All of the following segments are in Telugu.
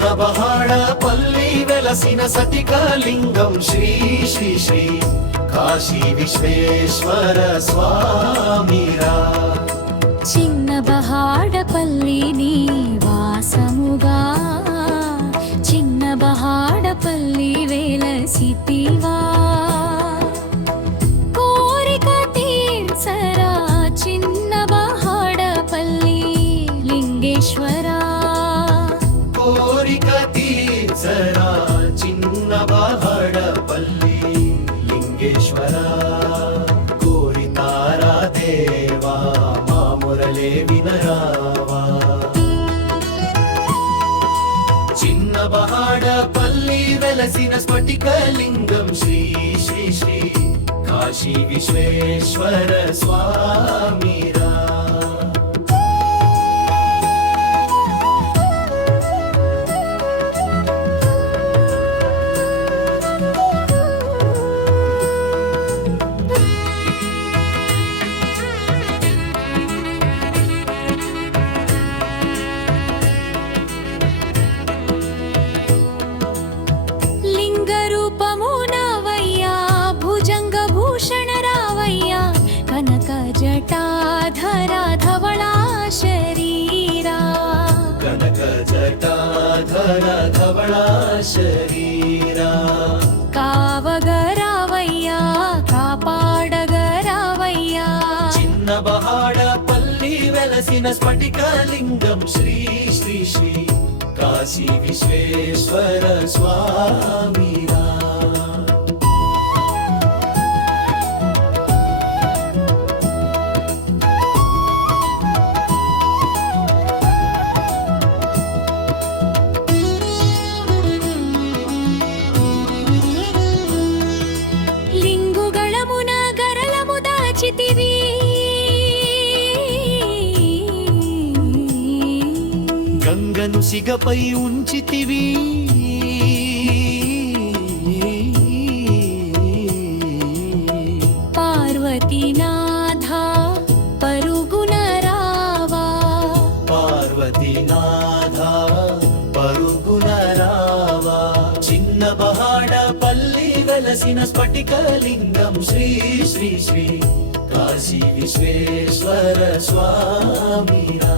చిన్న బహాడ పల్లి వెలసిన సతికలింగం శ్రీ శ్రీ శ్రీ కాశీ విశ్వేశ్వర స్వామిరా. చిన్న బహాడపల్లి నివాసముగా చిన్న బహాడపల్లి వెలసితివా. కోరిక తీర్చరా చిన్న బహాడపల్లి లింగేశ్వరా. కోరిక తీర్చరా చిన్న బహాడపల్లి లింగేశ్వరా. కోరితారా దేవా మామురలే వినరావా. చిన్న బహాడపల్లి వెలసిన స్ఫటికలింగం శ్రీ శ్రీ శ్రీ కాశీ విశ్వేశ్వర స్వామిరా. జటాధరా ధవళా శరీరా. కనక జటాధర ధవళా శరీరా. కావగరావయ్యా కాపాడగరావయ్యా. చిన్న బహాడపల్లి వెలసిన స్ఫటికలింగం శ్రీ శ్రీ శ్రీ కాశీ విశ్వేశ్వర స్వామిరా. గంగను సిగపై ఉంచితివి. పార్వతీనాథ పరుగున రావా. పార్వతీనాథ పరుగున రావా. చిన్న బహాడపల్లి వెలసిన స్ఫటికలింగం శ్రీ శ్రీ శ్రీ కాశీ విశ్వేశ్వర స్వామిరా.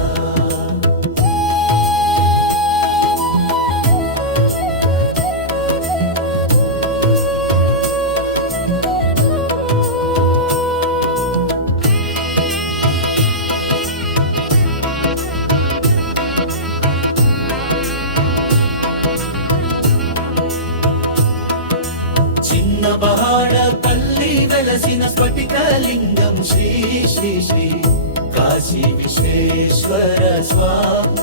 చిన్న బహాడపల్లి వెలసిన స్ఫటికలింగం శ్రీ శ్రీ శ్రీ కాశీ విశ్వేశ్వర స్వామి.